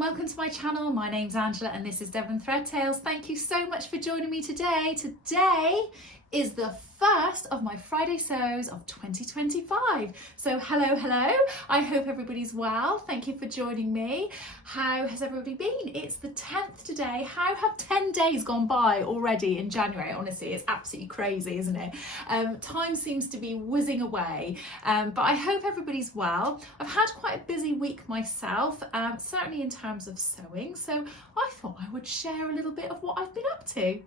and welcome to my channel. My name's Angela and this is Devon Threadtails. Thank you so much for joining me today. Today is the first of my Friday sews of 2025. So hello. I hope everybody's well. Thank you for joining me. How has everybody been? It's the 10th today. How have 10 days gone by already in January? Honestly, it's absolutely crazy, isn't it? Time seems to be whizzing away, but I hope everybody's well. I've had quite a busy week myself, certainly in terms of sewing. So I thought I would share a little bit of what I've been up to.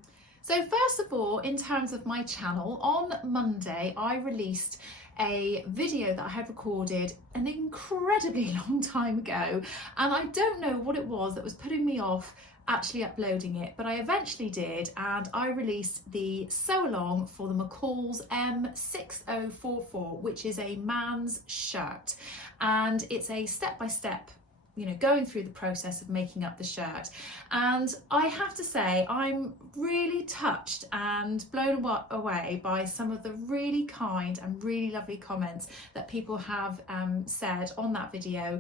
So first of all, in terms of my channel, on Monday I released a video that I had recorded an incredibly long time ago, and I don't know what it was that was putting me off actually uploading it, but I eventually did, and I released the sew along for the McCall's M6044, which is a man's shirt, and it's a step-by-step, you know, going through the process of making up the shirt. And I have to say, I'm really touched and blown away by some of the really kind and really lovely comments that people have said on that video,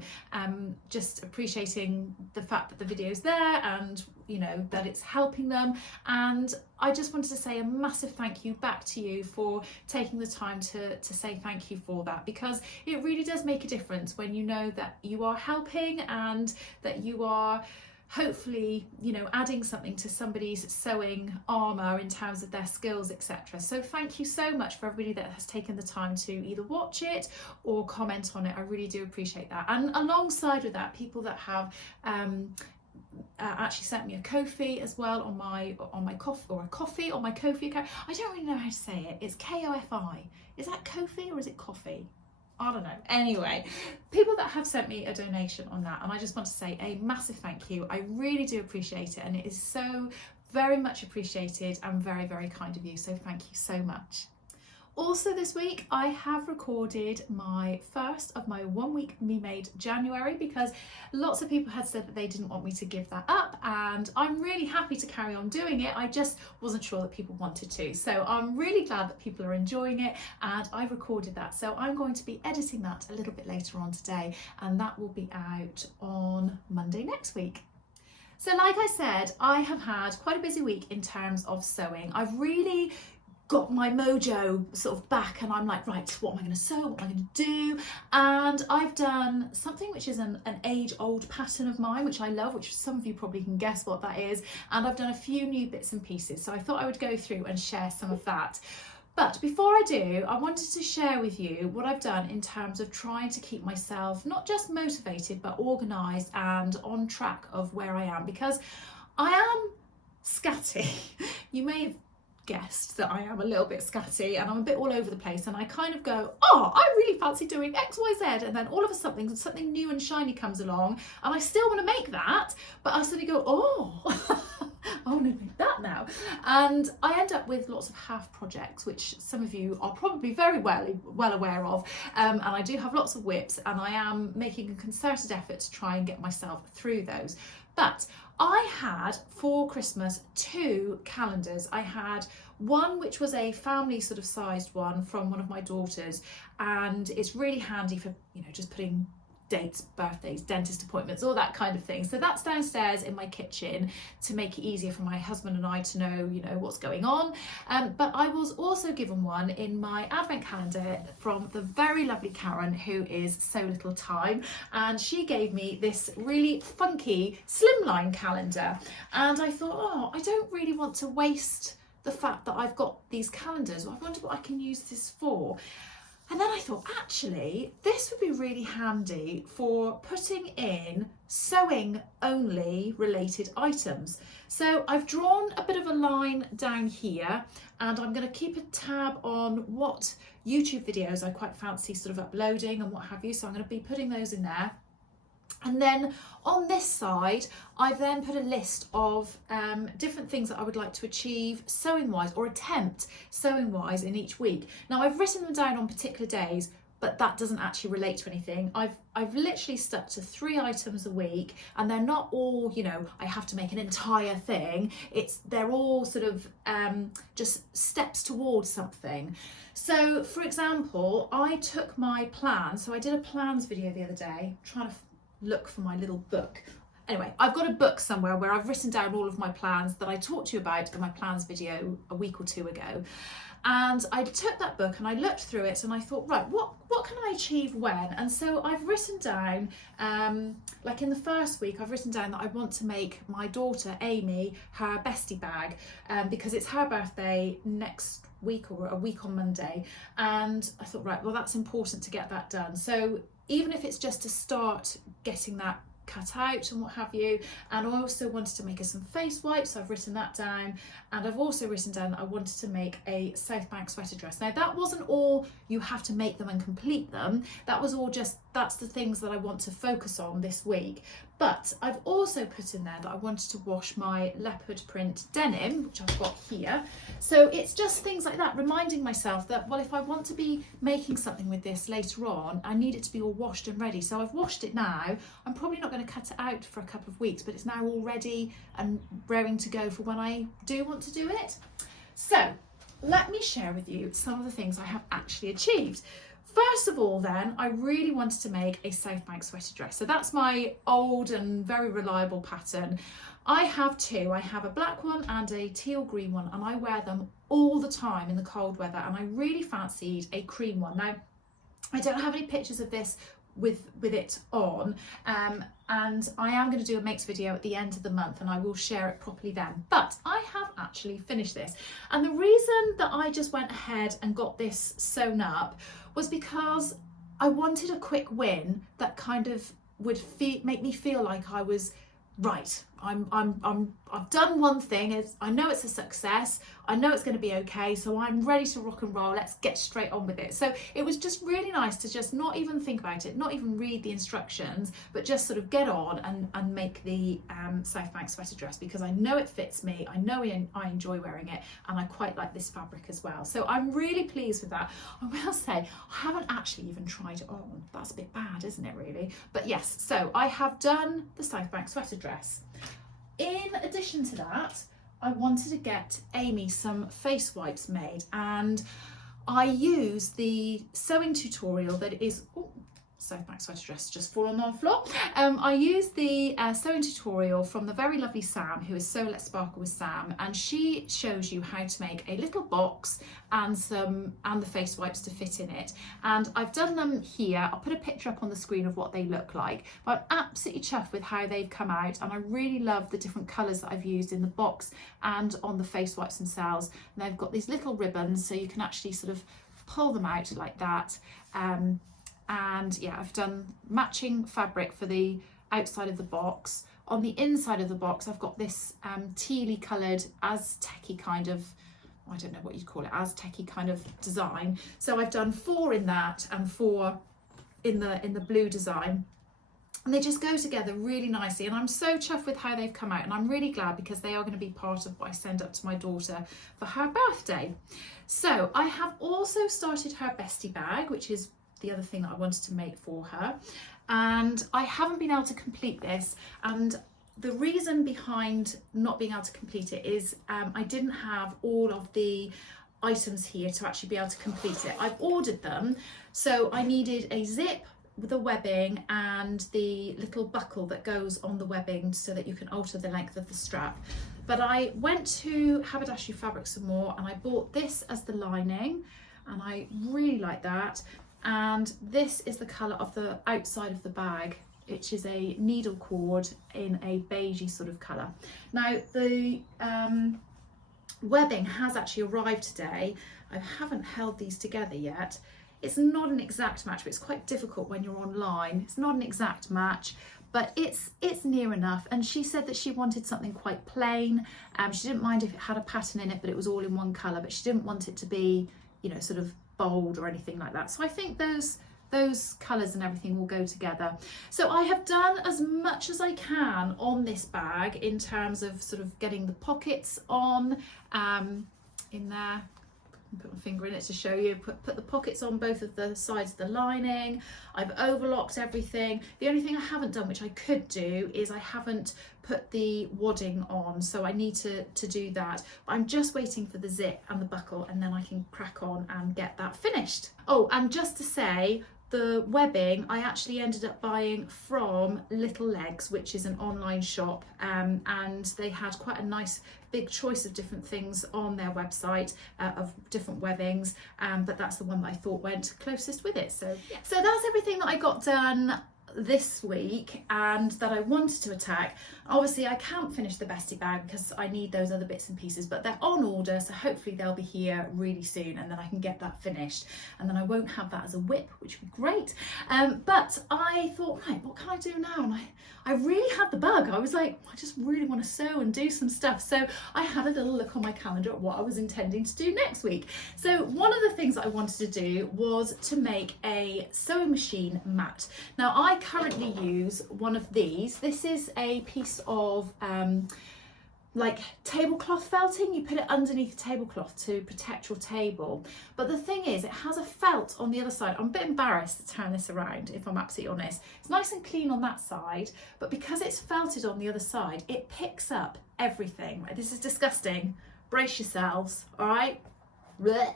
just appreciating the fact that the video's there and, you know, that it's helping them. And I just wanted to say a massive thank you back to you for taking the time to say thank you for that, because it really does make a difference when you know that you are helping and that you are hopefully, you know, adding something to somebody's sewing armour in terms of their skills, etc. So thank you so much for everybody that has taken the time to either watch it or comment on it. I really do appreciate that. And alongside with that, people that have actually sent me a Ko-fi as well on my coffee on my Ko-fi account. I don't really know how to say it. It's K-O-F-I. Is that Ko-fi or is it coffee? I don't know. Anyway, people that have sent me a donation on that, and I just want to say a massive thank you. I really do appreciate it, and it is so very much appreciated and very, very kind of you. So thank you so much. Also this week I have recorded my first of my 1 week Me Made January, because lots of people had said that they didn't want me to give that up, and I'm really happy to carry on doing it. I just wasn't sure that people wanted to. So I'm really glad that people are enjoying it, and I recorded that. So I'm going to be editing that a little bit later on today, and that will be out on Monday next week. So like I said, I have had quite a busy week in terms of sewing. I've really got my mojo sort of back, and I'm like, right, what am I going to sew, what am I going to do? And I've done something which is an age-old pattern of mine, which I love, which some of you probably can guess what that is, and I've done a few new bits and pieces, so I thought I would go through and share some of that. But before I do, I wanted to share with you what I've done in terms of trying to keep myself not just motivated but organised and on track of where I am, because I am scatty. You may have guessed that I am a little bit scatty and I'm a bit all over the place, and I kind of go, oh, I really fancy doing X, Y, Z, and then all of a sudden something new and shiny comes along and I still want to make that, but I suddenly go, oh, I want to make that now. And I end up with lots of half projects, which some of you are probably very well aware of, and I do have lots of whips, and I am making a concerted effort to try and get myself through those. But I had for Christmas 2 calendars. I had one which was a family sort of sized one from one of my daughters, and it's really handy for, you know, just putting dates, birthdays, dentist appointments, all that kind of thing. So that's downstairs in my kitchen to make it easier for my husband and I to know, you know, what's going on. But I was also given one in my advent calendar from the very lovely Karen, who is So Little Time, and she gave me this really funky slimline calendar, and I thought, oh, I don't really want to waste the fact that I've got these calendars. I wonder what I can use this for. And then I thought, actually, this would be really handy for putting in sewing only related items. So I've drawn a bit of a line down here, and I'm going to keep a tab on what YouTube videos I quite fancy sort of uploading and what have you. So I'm going to be putting those in there. And then on this side, I've then put a list of different things that I would like to achieve sewing wise, or attempt sewing wise, in each week. Now I've written them down on particular days, but that doesn't actually relate to anything. I've literally stuck to 3 items a week, and they're not all, you know, I have to make an entire thing. They're all sort of just steps towards something. So for example, I took my plan, so I did a plans video the other day, trying to look for my little book. Anyway, I've got a book somewhere where I've written down all of my plans that I talked to you about in my plans video a week or two ago. And I took that book and I looked through it and I thought, right, what can I achieve when? And so I've written down, like in the first week, I've written down that I want to make my daughter, Amy, her bestie bag, because it's her birthday next week or a week on Monday. And I thought, right, well, that's important to get that done. So even if it's just to start getting that cut out and what have you. And I also wanted to make her some face wipes, so I've written that down. And I've also written down that I wanted to make a South Bank sweater dress. Now that wasn't all you have to make them and complete them, that was all just, that's the things that I want to focus on this week. But I've also put in there that I wanted to wash my leopard print denim, which I've got here. So it's just things like that, reminding myself that, well, if I want to be making something with this later on, I need it to be all washed and ready. So I've washed it now. I'm probably not going to cut it out for a couple of weeks, but it's now all ready and raring to go for when I do want to do it. So let me share with you some of the things I have actually achieved. First of all then, I really wanted to make a South Bank sweater dress. So that's my old and very reliable pattern. I have two. I have a black one and a teal green one, and I wear them all the time in the cold weather, and I really fancied a cream one. Now, I don't have any pictures of this with it on, and I am going to do a makes video at the end of the month and I will share it properly then. But I have actually finished this, and the reason that I just went ahead and got this sewn up was because I wanted a quick win that kind of would make me feel like I was right. I've done one thing. I know it's a success. I know it's going to be okay. So I'm ready to rock and roll. Let's get straight on with it. So it was just really nice to just not even think about it, not even read the instructions, but just sort of get on and make the South Bank sweater dress, because I know it fits me. I know I enjoy wearing it, and I quite like this fabric as well. So I'm really pleased with that. I will say I haven't actually even tried it on. That's a bit bad, isn't it, really? But yes, so I have done the South Bank sweater dress. In addition to that, I wanted to get Amy some face wipes made, and I used the sewing tutorial that is, oh, South Bank sweater dress just fallen on the floor. I used the sewing tutorial from the very lovely Sam, who is Sew Let's Sparkle with Sam, and she shows you how to make a little box and the face wipes to fit in it. And I've done them here. I'll put a picture up on the screen of what they look like. But I'm absolutely chuffed with how they've come out, and I really love the different colours that I've used in the box and on the face wipes themselves. And they've got these little ribbons, so you can actually sort of pull them out like that. And yeah, I've done matching fabric for the outside of the box. On the inside of the box, I've got this tealy coloured Aztec-y kind of, I don't know what you'd call it, Aztec-y kind of design. So I've done 4 in that and 4 in the blue design. And they just go together really nicely, and I'm so chuffed with how they've come out, and I'm really glad because they are going to be part of what I send up to my daughter for her birthday. So I have also started her bestie bag, which is the other thing that I wanted to make for her, and I haven't been able to complete this, and the reason behind not being able to complete it is I didn't have all of the items here to actually be able to complete it. I've ordered them, so I needed a zip with the webbing and the little buckle that goes on the webbing so that you can alter the length of the strap. But I went to Haberdashery Fabric some more, and I bought this as the lining, and I really like that. And this is the colour of the outside of the bag, which is a needle cord in a beigey sort of colour. Now the webbing has actually arrived today. I haven't held these together yet. It's not an exact match, but it's quite difficult when you're online. It's not an exact match, but it's near enough. And she said that she wanted something quite plain. She didn't mind if it had a pattern in it, but it was all in one colour, but she didn't want it to be, you know, sort of bold or anything like that. So I think those colours and everything will go together. So I have done as much as I can on this bag in terms of sort of getting the pockets on in there. Put my finger in it to show you. Put the pockets on both of the sides of the lining. I've overlocked everything. The only thing I haven't done, which I could do, is I haven't put the wadding on, so I need to do that. But I'm just waiting for the zip and the buckle, and then I can crack on and get that finished. Oh, and just to say, the webbing I actually ended up buying from Little Legs, which is an online shop, and they had quite a nice big choice of different things on their website, of different webbings, but that's the one that I thought went closest with it. So that's everything that I got done this week and that I wanted to attack. Obviously I can't finish the bestie bag because I need those other bits and pieces, but they're on order, so hopefully they'll be here really soon, and then I can get that finished, and then I won't have that as a whip, which would be great. But I thought, right, what can I do now? And I really had the bug. I was like, I just really want to sew and do some stuff. So I had a little look on my calendar at what I was intending to do next week. So one of the things that I wanted to do was to make a sewing machine mat. Now I currently use one of these. This is a piece of like tablecloth felting. You put it underneath the tablecloth to protect your table, but the thing is it has a felt on the other side. I'm a bit embarrassed to turn this around, if I'm absolutely honest. It's nice and clean on that side, but because it's felted on the other side, it picks up everything. This is disgusting. Brace yourselves, all right? Blech.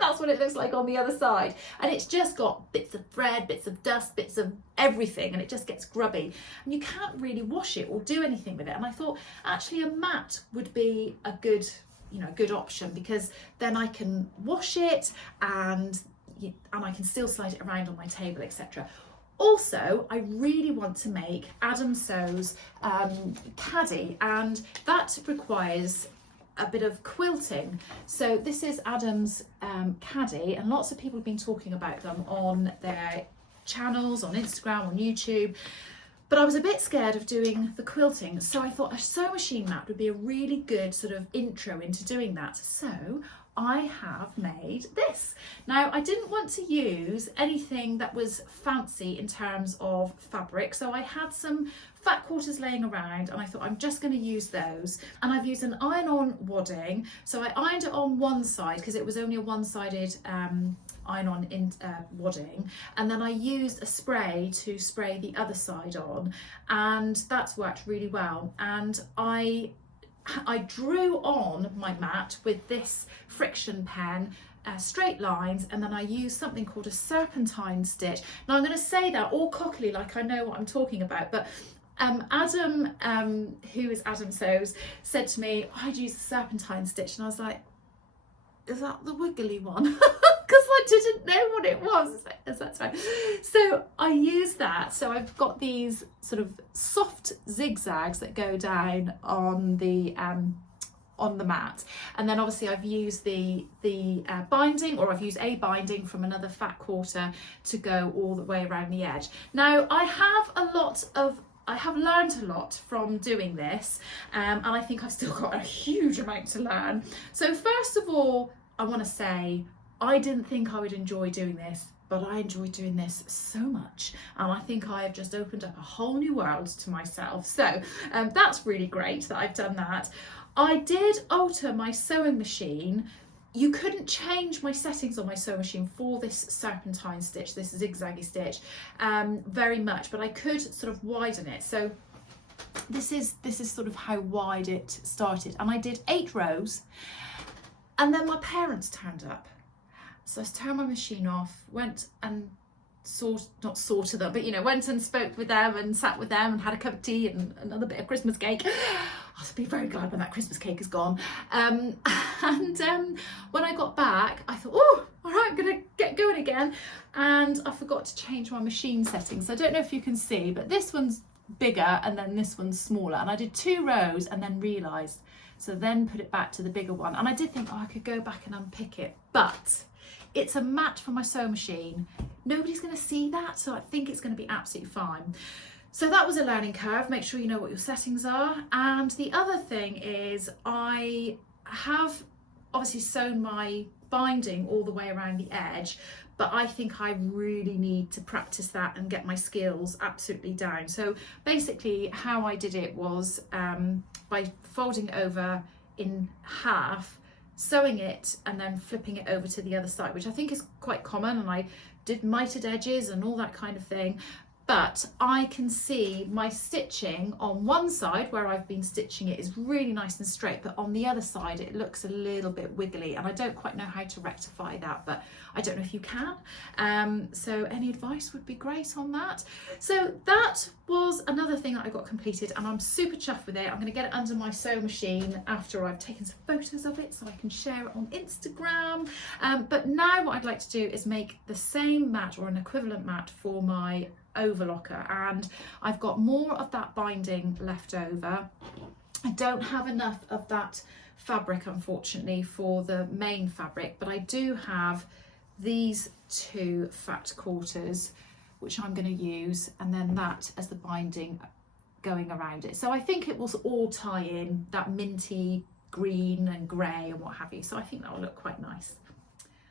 That's what it looks like on the other side, and it's just got bits of thread, bits of dust, bits of everything, and it just gets grubby, and you can't really wash it or do anything with it. And I thought actually a mat would be a good, good option, because then I can wash it and I can still slide it around on my table, etc. Also, I really want to make Adam Sew's caddy, and that requires a bit of quilting. So this is Adam's caddy, and lots of people have been talking about them on their channels, on Instagram, on YouTube, but I was a bit scared of doing the quilting, so I thought a sewing machine mat would be a really good sort of intro into doing that. So I have made this. Now I didn't want to use anything that was fancy in terms of fabric, so I had some fat quarters laying around, and I thought I'm just going to use those. And I've used an iron-on wadding, so I ironed it on one side because it was only a one-sided iron-on wadding, and then I used a spray to spray the other side on, and that's worked really well. And I drew on my mat with this friction pen, straight lines, and then I used something called a serpentine stitch. Now I'm going to say that all cockily like I know what I'm talking about, but Adam, who is Adam Sews, said to me, I'd use the serpentine stitch, and I was like, is that the wiggly one? Because I didn't know what it was. That's right. So I use that. So I've got these sort of soft zigzags that go down on the mat, and then obviously I've used the binding, or I've used a binding from another fat quarter to go all the way around the edge. Now I have learned a lot from doing this, and I think I've still got a huge amount to learn. So first of all, I want to say I didn't think I would enjoy doing this, but I enjoy doing this so much, and I think I have just opened up a whole new world to myself. So that's really great that I've done that. I did alter my sewing machine. You couldn't change my settings on my sewing machine for this serpentine stitch, this zigzaggy stitch, very much, but I could sort of widen it. So this is sort of how wide it started, and I did 8 rows, and then my parents turned up. So I turned my machine off, went and not sorted them, but went and spoke with them and sat with them and had a cup of tea and another bit of Christmas cake. I'll be very glad when that Christmas cake is gone. And when I got back, I thought, oh, all right, I'm gonna get going again. And I forgot to change my machine settings. So I don't know if you can see, but this one's bigger and then this one's smaller. And I did 2 rows and then realised, so then put it back to the bigger one. And I did think, oh, I could go back and unpick it, but it's a mat for my sewing machine. Nobody's going to see that, so I think it's going to be absolutely fine. So that was a learning curve. Make sure you know what your settings are. And the other thing is I have obviously sewn my binding all the way around the edge, but I think I really need to practice that and get my skills absolutely down. So basically how I did it was by folding it over in half, sewing it and then flipping it over to the other side, which I think is quite common, and I did mitered edges and all that kind of thing. but I can see my stitching on one side where I've been stitching it is really nice and straight, but on the other side it looks a little bit wiggly, and I don't quite know how to rectify that, but I don't know if you can. So any advice would be great on that. So that was another thing that I got completed, and I'm super chuffed with it. I'm going to get it under my sewing machine after I've taken some photos of it so I can share it on Instagram. But now what I'd like to do is make the same mat or an equivalent mat for my overlocker, and I've got more of that binding left over. I don't have enough of that fabric, unfortunately, for the main fabric, but I do have these two fat quarters which I'm going to use, and then that as the binding going around it. So I think it will all tie in, that minty green and grey and what have you, so I think that will look quite nice.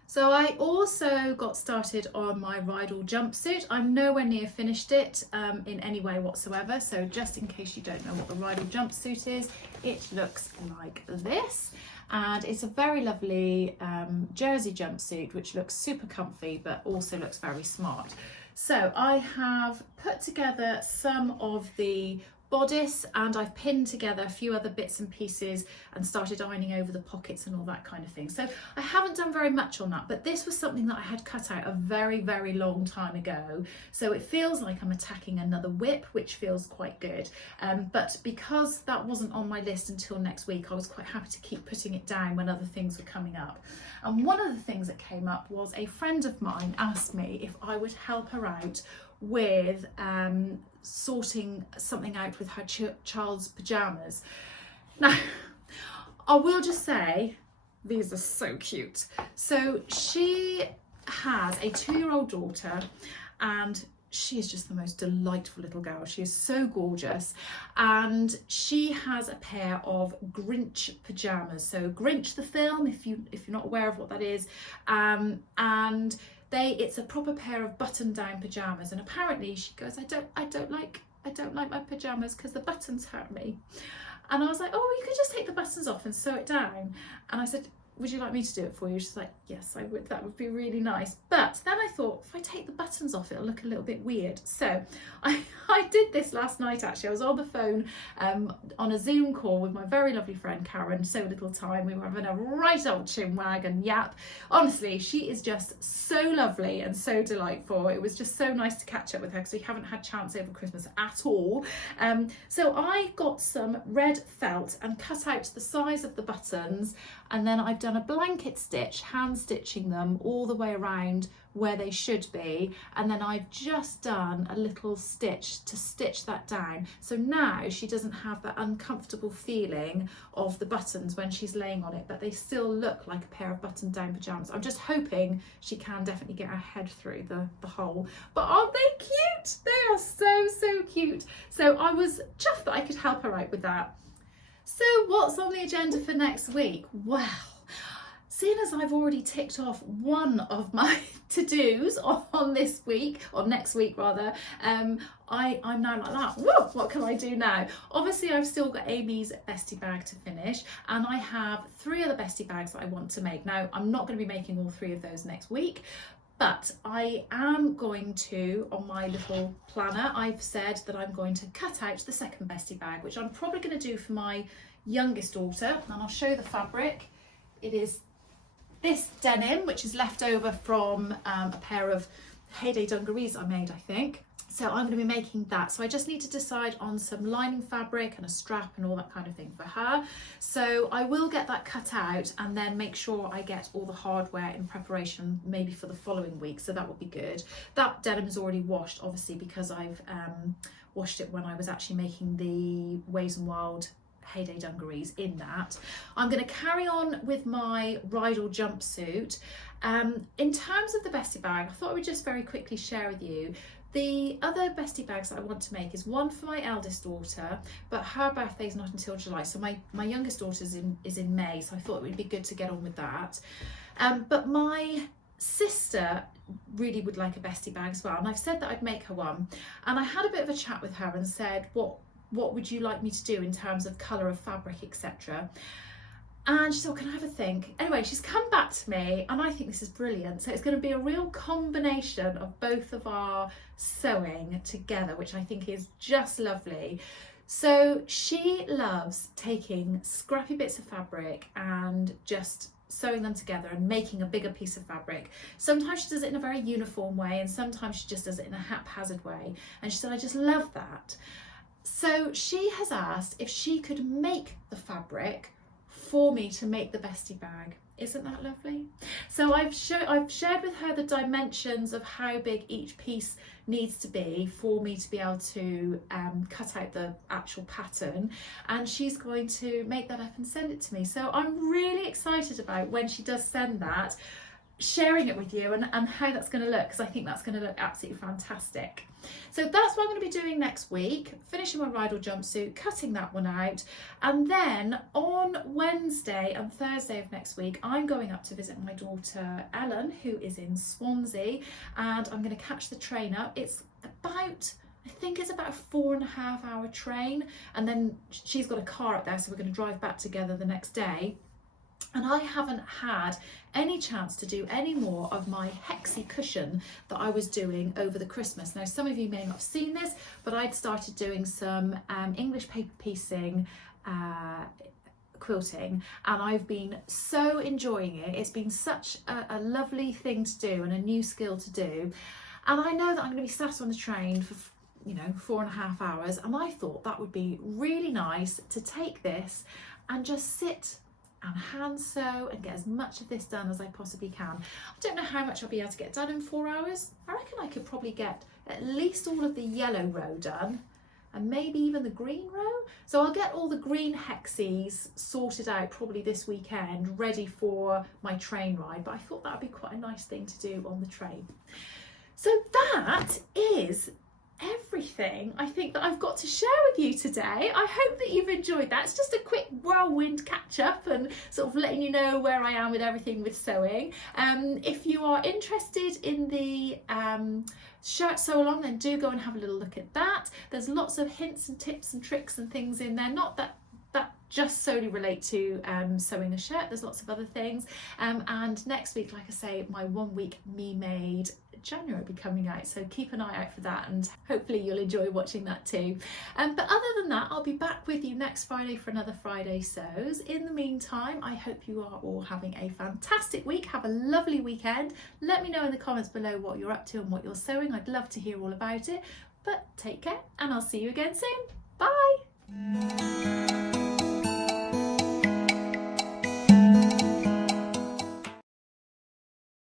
So I also got started on my Rydal jumpsuit. I'm nowhere near finished it in any way whatsoever, so just in case you don't know what the Rydal jumpsuit is, it looks like this. And it's a very lovely jersey jumpsuit which looks super comfy but also looks very smart. So I have put together some of the bodice, and I've pinned together a few other bits and pieces and started ironing over the pockets and all that kind of thing. So I haven't done very much on that, but this was something that I had cut out a very, very long time ago. So it feels like I'm attacking another whip, which feels quite good. But because that wasn't on my list until next week, I was quite happy to keep putting it down when other things were coming up. And one of the things that came up was a friend of mine asked me if I would help her out with sorting something out with her child's pajamas. Now, I will just say, these are so cute. So she has a 2-year-old daughter, and she is just the most delightful little girl. She is so gorgeous, and she has a pair of Grinch pajamas. So Grinch the film, if you're not aware of what that is, and it's a proper pair of button-down pajamas, and apparently she goes, I don't like my pajamas because the buttons hurt me. And I was like, oh, you could just take the buttons off and sew it down. And I said, would you like me to do it for you? She's like, yes, I would. That would be really nice. But then I thought, if I take the buttons off, it'll look a little bit weird. So I did this last night, actually. I was on the phone on a Zoom call with my very lovely friend Karen, so little time. We were having a right old chinwag and yap. Honestly, she is just so lovely and so delightful. It was just so nice to catch up with her because we haven't had chance over Christmas at all. So I got some red felt and cut out the size of the buttons, and then I've done a blanket stitch, hand stitching them all the way around where they should be, and then I've just done a little stitch to stitch that down, so now she doesn't have that uncomfortable feeling of the buttons when she's laying on it, but they still look like a pair of button down pajamas. I'm just hoping she can definitely get her head through the hole. But aren't they cute? They are so cute. So I was chuffed that I could help her out with that. So what's on the agenda for next week? Well, seeing as I've already ticked off one of my to-dos on this week, or next week rather, I'm now like that. Whoa, what can I do now? Obviously, I've still got Amy's bestie bag to finish, and I have 3 other bestie bags that I want to make. Now, I'm not going to be making all 3 of those next week, but I am going to, on my little planner, I've said that I'm going to cut out the second bestie bag, which I'm probably going to do for my youngest daughter, and I'll show the fabric. It is this denim, which is left over from a pair of Heyday dungarees I made, I think. So I'm going to be making that. So I just need to decide on some lining fabric and a strap and all that kind of thing for her. So I will get that cut out and then make sure I get all the hardware in preparation maybe for the following week. So that will be good. That denim is already washed, obviously, because I've washed it when I was actually making the Ways and Wild Heyday dungarees in that. I'm going to carry on with my Rydal jumpsuit. In terms of the bestie bag, I thought I would just very quickly share with you the other bestie bags that I want to make is one for my eldest daughter, but her birthday is not until July, so my youngest daughter is in May, so I thought it would be good to get on with that. But my sister really would like a bestie bag as well, and I've said that I'd make her one, and I had a bit of a chat with her and said, what would you like me to do in terms of colour of fabric, etc. And she said, oh, can I have a think? Anyway, she's come back to me and I think this is brilliant. So it's going to be a real combination of both of our sewing together, which I think is just lovely. So she loves taking scrappy bits of fabric and just sewing them together and making a bigger piece of fabric. Sometimes she does it in a very uniform way and sometimes she just does it in a haphazard way. And she said, I just love that. So she has asked if she could make the fabric for me to make the bestie bag. Isn't that lovely? So I've shared with her the dimensions of how big each piece needs to be for me to be able to cut out the actual pattern, and she's going to make that up and send it to me. So I'm really excited about when she does send that, sharing it with you and how that's going to look, because I think that's going to look absolutely fantastic. So that's what I'm going to be doing next week, finishing my bridal jumpsuit, cutting that one out, and then on Wednesday and Thursday of next week I'm going up to visit my daughter Ellen, who is in Swansea, and I'm going to catch the train up. It's about, I think it's about a 4.5 hour train, and then she's got a car up there, so we're going to drive back together the next day. And I haven't had any chance to do any more of my hexie cushion that I was doing over the Christmas. Now, some of you may not have seen this, but I'd started doing some English paper piecing quilting, and I've been so enjoying it. It's been such a lovely thing to do and a new skill to do. And I know that I'm going to be sat on the train for 4.5 hours, and I thought that would be really nice to take this and just sit and hand sew and get as much of this done as I possibly can. I don't know how much I'll be able to get done in 4 hours. I reckon I could probably get at least all of the yellow row done and maybe even the green row. So I'll get all the green hexies sorted out probably this weekend, ready for my train ride, but I thought that would be quite a nice thing to do on the train. So that is everything I think that I've got to share with you today. I hope that you've enjoyed that. It's just a quick whirlwind catch up and sort of letting you know where I am with everything with sewing. If you are interested in the shirt sew along, then do go and have a little look at that. There's lots of hints and tips and tricks and things in there, not that just solely relate to sewing a shirt. There's lots of other things, and next week, like I say, my 1 week Me Made January will be coming out, so keep an eye out for that and hopefully you'll enjoy watching that too. But other than that, I'll be back with you next Friday for another Friday Sews. In the meantime, I hope you are all having a fantastic week. Have a lovely weekend. Let me know in the comments below what you're up to and what you're sewing. I'd love to hear all about it. But take care and I'll see you again soon. Bye.